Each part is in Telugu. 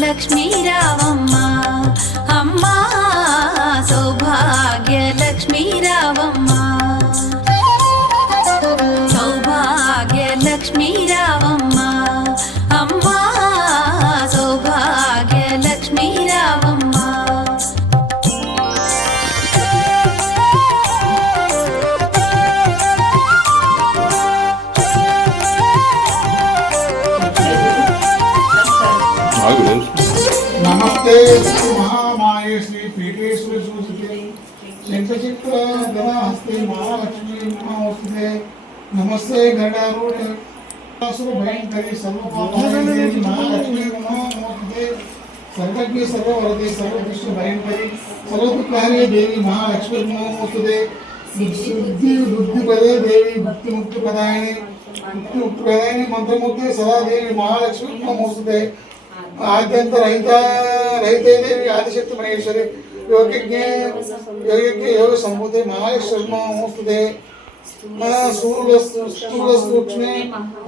లక్ష్మీ రావమ్మ అమ్మా సౌభాగ్య లక్ష్మీ రావమ్మ సౌభాగ్య లక్ష్మీ రావమ్మ అమ్మా సౌభాగ్య లక్ష్మీ రావమ్మ नमस्ते श्री महामाये श्री पीठेश्वरी सुते शंखचक्र गदाहस्ते महालक्ष्मी नमोस्तुते नमस्ते गरुडारूढ असुर भयंकरी सर्वपापहारिणी महालक्ष्मी नमोस्तुते सर्वज्ञ सर्ववरदे सर्वदृश्य भयंकरी सर्वदुःखहारी देवी महालक्ष्मी नमोस्तुते सिद्धि बुद्धिपदे देवी भक्तिमुक्तिप्रदायिनी मंत्रमुक्ते सदा देवी महालक्ष्मी नमोस्तुते आद्यंत रहिते देवी आदिशक्ति महेश्वरी योगिज्ञ योग संभूते महालक्ष्मी नमोस्तुते सूक्ष्मे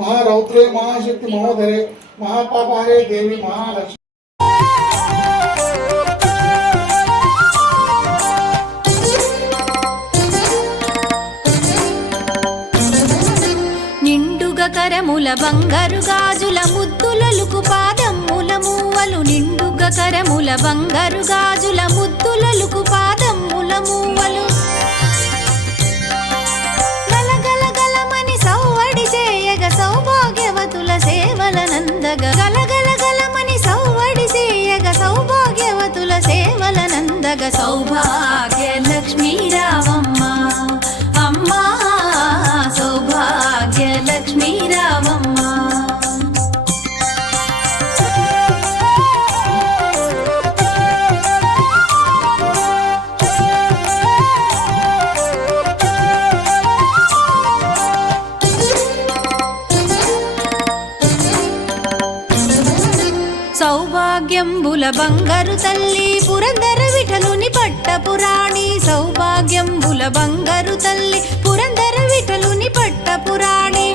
महारौद्रे महाशक्ति महोदरे महापापहारे देवी महालक्ष्मी కరముల బంగారు గాజుల ముద్దులలుకు పాదమ్ముల మూవలు నిండుగ కరముల బంగారు గాజుల ముద్దులలుకు పాదమ్ముల మూవలు గలగల గలమని సౌవడి చేయగ సౌభాగ్యవతుల సేవల నందగ గలగల గలమని సౌవడి చేయగ సౌభాగ్యవతుల సేవల నందగ సౌభాగ్య లక్ష్మీ రావమ్మ అమ్మా సౌభాగ్య లక్ష్మీ రావమ్మ సౌభాగ్యంబుల బంగారు తల్లి పురందర విఠలుని పట్టపురాణి సౌభాగ్యంబుల బంగారు తల్లి పురందర విఠలుని పట్టపురాణి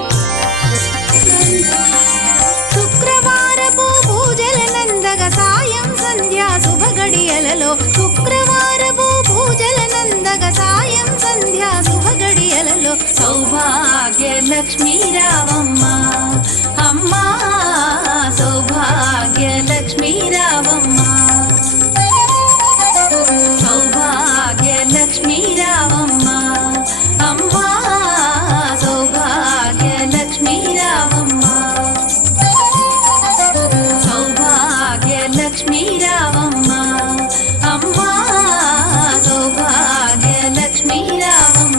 శుక్రవారపు పూజల నందగ సాయం సంధ్యా శుభగడియలలో శుక్రవారపు పూజల నందగ సాయం సంధ్యా శుభగడియలలో సౌభాగ్య లక్ష్మీ రావమ్మ అమ్మా సౌభాగ్య లక్ష్మీ రావమ్మ సౌభాగ్య లక్ష్మీ రావమ్మ అమ్మా సౌభాగ్య లక్ష్మీ రావమ్మ సౌభాగ్య లక్ష్మీ రావమ్మ అమ్మా సౌభాగ్య లక్ష్మీ రావమ్మ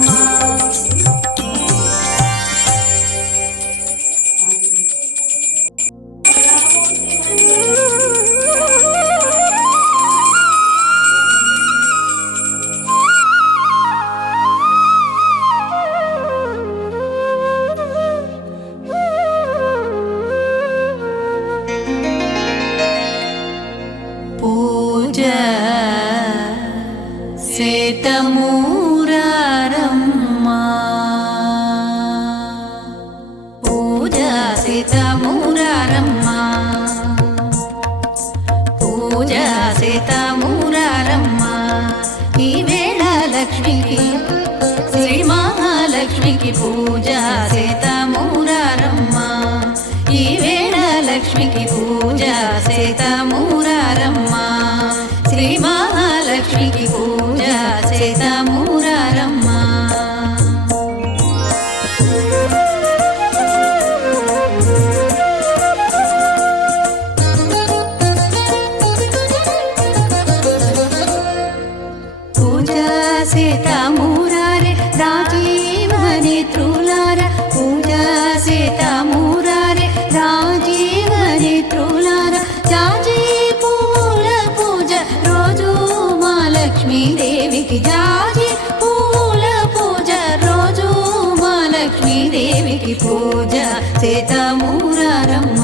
సేతమూరారమ్మ పూజ సేతమూరారమ్మ పూజ సేతమూరారమ్మ ఈ వేళ లక్ష్మికి శ్రీ మహాలక్ష్మికి పూజ సేతమూరారమ్మ ఈ వేళ లక్ష్మికి పూజ సేతమూరారమ్మ శ్రీ మహాలక్ష్మికి పూజ సేతమూరారమ్మ పూజ సేతమూరారే రాజీవ నేత్రులార పూజ సేతమూరారే రాజీవ నేత్రులార జాజీ పూల పూజ రోజు మా లక్ష్మీదేవికి జాజి పూల పూజ రోజు మా లక్ష్మీదేవికి పూజ సేతమూరారమ్మ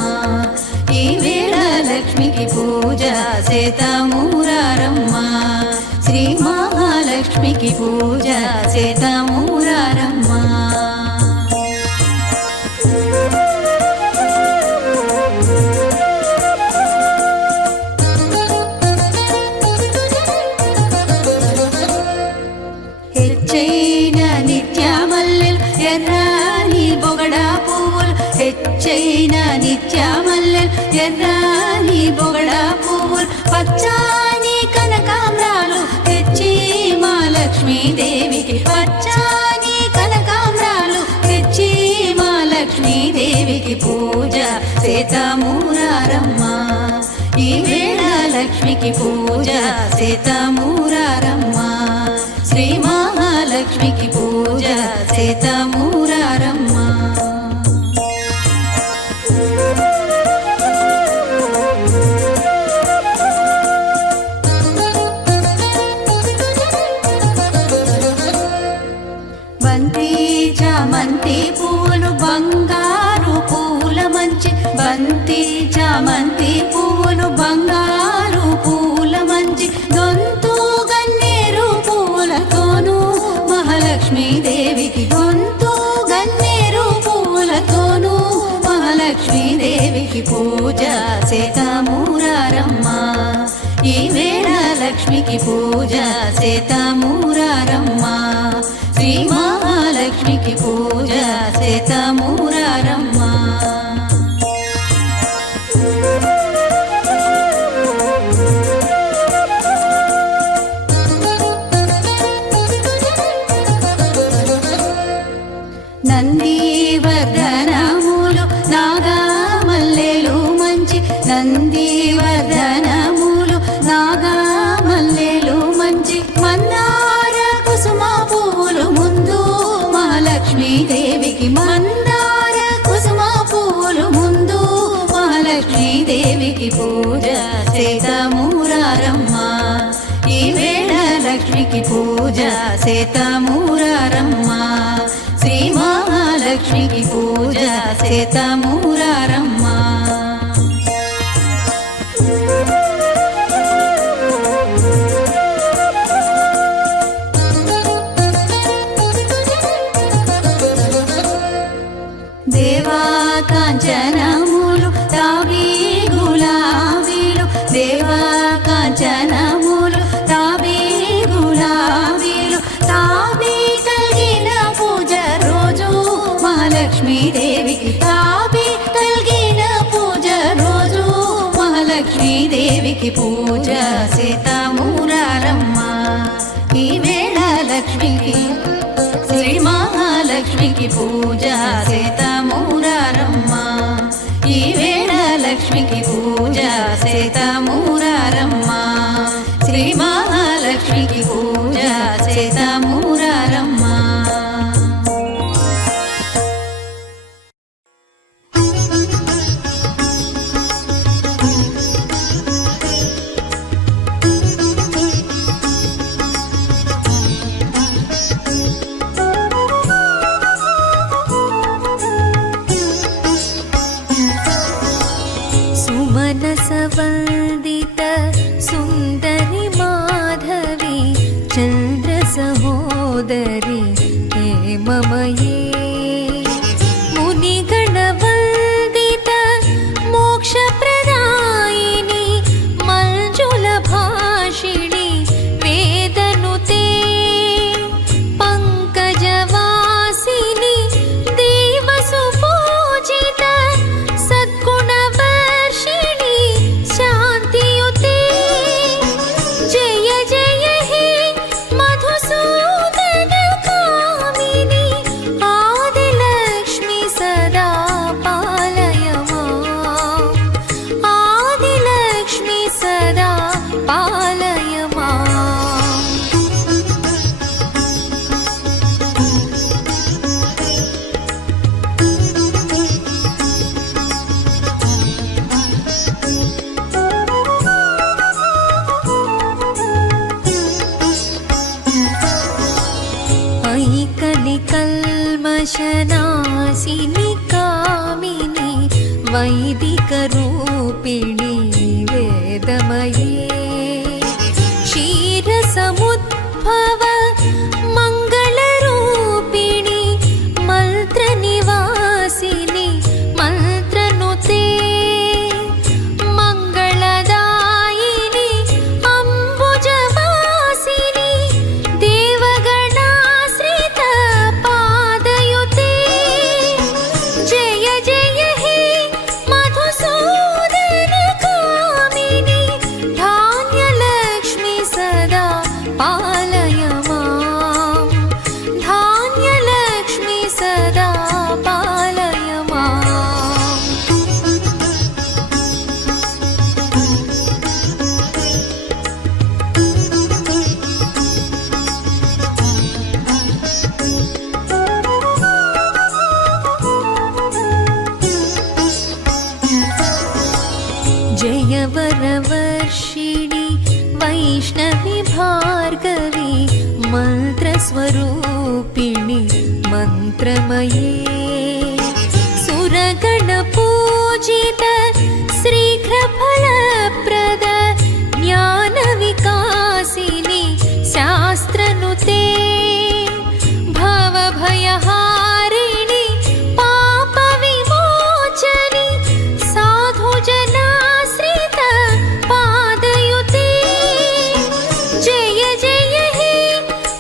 ఈ మహాలక్ష్మికి పూజ చేతమూరారమ్మ శ్రీ మహాలక్ష్మికి పూజ చేతమూరారమ్మ హెచ్చైన నిత్యమల్లెలు ఎర్రాని బొగడా పువ్వులు హెచ్చైన నిత్యమల్లెలు ఎర్రాని బొగడా పువ్వులు పచ్చాని కనకాంబరాలు తెచ్చి మా లక్ష్మీదేవికి పచ్చాని కనకాంబరాలు తెచ్చి మా లక్ష్మీదేవికి పూజ చేతమూరారమ్మ ఈ వేళ లక్ష్మికి పూజ చేతమూరారమ్మ శ్రీ మహాలక్ష్మికి పూజ చేతమూరారమ్మ బంతి చామంతి పూలు బంగారు పూల మంచి బంతి చామంతి పూలు బంగారు పూల మంచి దొంతు గన్నేరు పూలతోనూ మహాలక్ష్మీదేవికి దొంతు గన్నేరు పూలతోనూ మహాలక్ష్మీదేవికి పూజ చేతమూరారమ్మ ఈ వేళ లక్ష్మికి పూజ చేతమూరారమ్మ శ్రీ మహాలక్ష్మికి పూజ చేతమూరారమ్మ నందివర్ధనములు నాగమల్లెలు మంచి నందివర్ధనములు నాగమల్లెలు మంచి మందార కుసుమ పూలు ముందు మహాలక్ష్మీదేవికి మందార కుసుమ పూలు ముందు మహాలక్ష్మీదేవికి పూజ చేతమూరారమ్మ ఈ వేళ లక్ష్మికి పూజ చేతమూరారమ్మ శ్రీ మహాలక్ష్మికి పూజ చేతమూరారమ్మ దేవా కాంచనములు తావి గులాబీలు దేవా కాంచనములు తావి గులాబీలు తావి కలిగిన పూజ రోజు మహాలక్ష్మీదేవికి తావి కలిగిన పూజ రోజు మహాలక్ష్మీదేవికి పూజ చేతమూరారమ్మ ఈ వేళ లక్ష్మికి శ్రీ మహాలక్ష్మికి పూజ చేతమూరారమ్మ ఈ వేళ లక్ష్మికి పూజ చేతమూరారమ్మ శ్రీ మహాలక్ష్మికి పూజ చేతమూరారమ్మ सुमनसवन्दित सुन्दरि माधवी चन्द्रसहोदरी हेममये मुनिगणवन्दित मोक्षप्रदायिनी मञ्जुलभाषिणी वेदनुते पङ्कजवासिनी देवसुपूजित सद्गुणवर्षिणी शान्तियुते जय जय हे मधुसूदन कामिनी आदिलक्ष्मी सदा पालय माम् आदिलक्ष्मी सदा पालय माम् ऐकलिकल्मषनाशिनि कामिनि वैदिकरूपिणी मन्त्रमये क्षीरसमुद्भव मङ्गलरूपिणि मन्त्रनिवासिनि मन्त्रनुते मङ्गलदायिनि अम्बुजवासिनि देवगणाश्रित पादयुते जय जय हे मधुसूदन कामिनि धान्यलक्ष्मी सदा पालय मां धान्यलक्ष्मी सदा पालय माम् जय वरवर्षिणि वैष्णवी भार्गवी मन्त्रस्वरूपिणि मन्त्रमये सुरगणपूजित शीघ्रफलप्रद ज्ञानविकासिनि शास्त्रनुते भवभयहारिणि पापविमोचनि साधुजनाश्रित पादयुते जय जय हे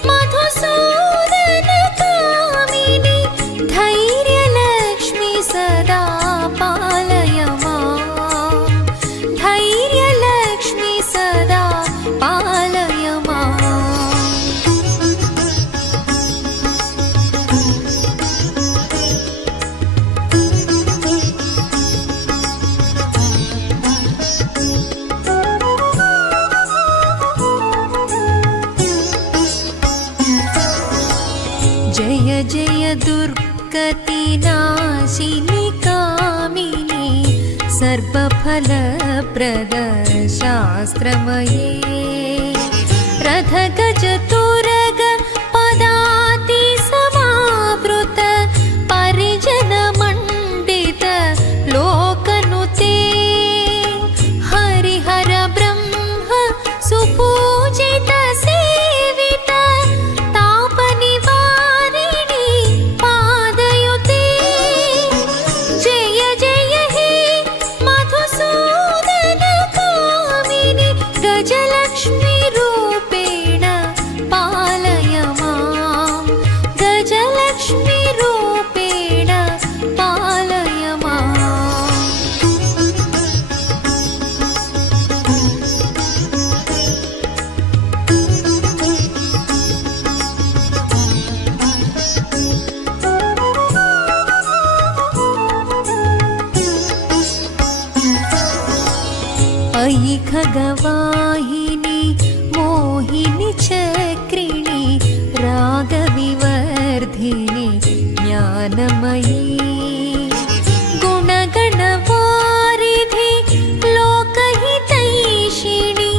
मधुसूदन कामिनि धैर्यलक्ष्मी सदा पालय मां धैर्यलक्ष्मी सदा पालय माम् जय जय दुर्गतिनाशिनि कामिनि सर्वफलप्रद शास्त्रमये रथगजतुरग पदाति समावृत परिजनमण्डित लोकनुते हरिहर ब्रह्म सुपूजित सेवित तापनिवारिणि पादयुते जय जय हे मधुसूदन कामिनि गजलक्ष्मी रूपेण पालय मां गजलक्ष्मी रूपेण पालय माम् अयि खगवाहिनि मोहिनि चक्रिणि रागविवर्धिनि ज्ञानमयी गुणगणवारिधि लोकहितैषिणि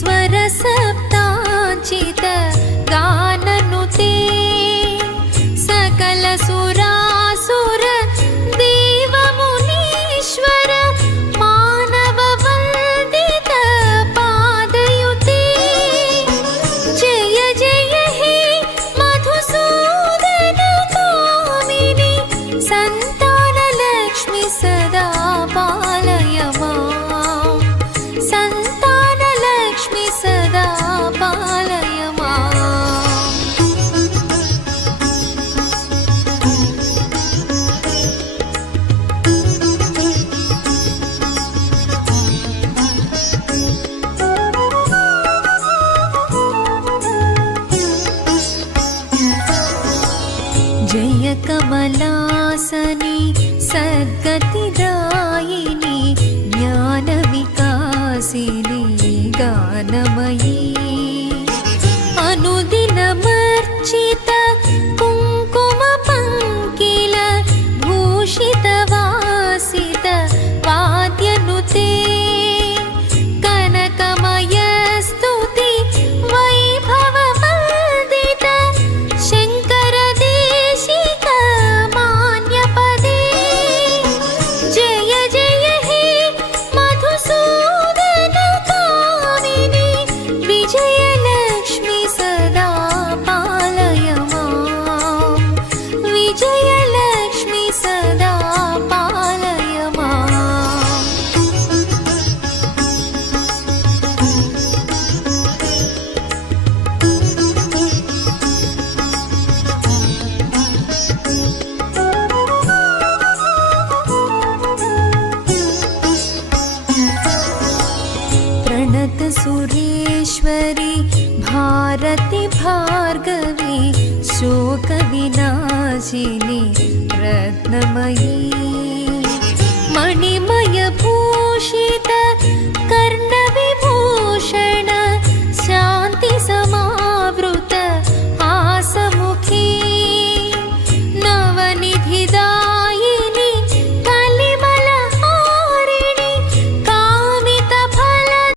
स्वरसप्ताचित गाननुते सकलसुरासुर देवमुनीश्वर मानववन्दित पादयुते जय जय हे मधुसूदन कामिनि सन्ता सुरेश्वरी भारती भार्गवी शोकविनाशिनी रत्नमयी मणिमय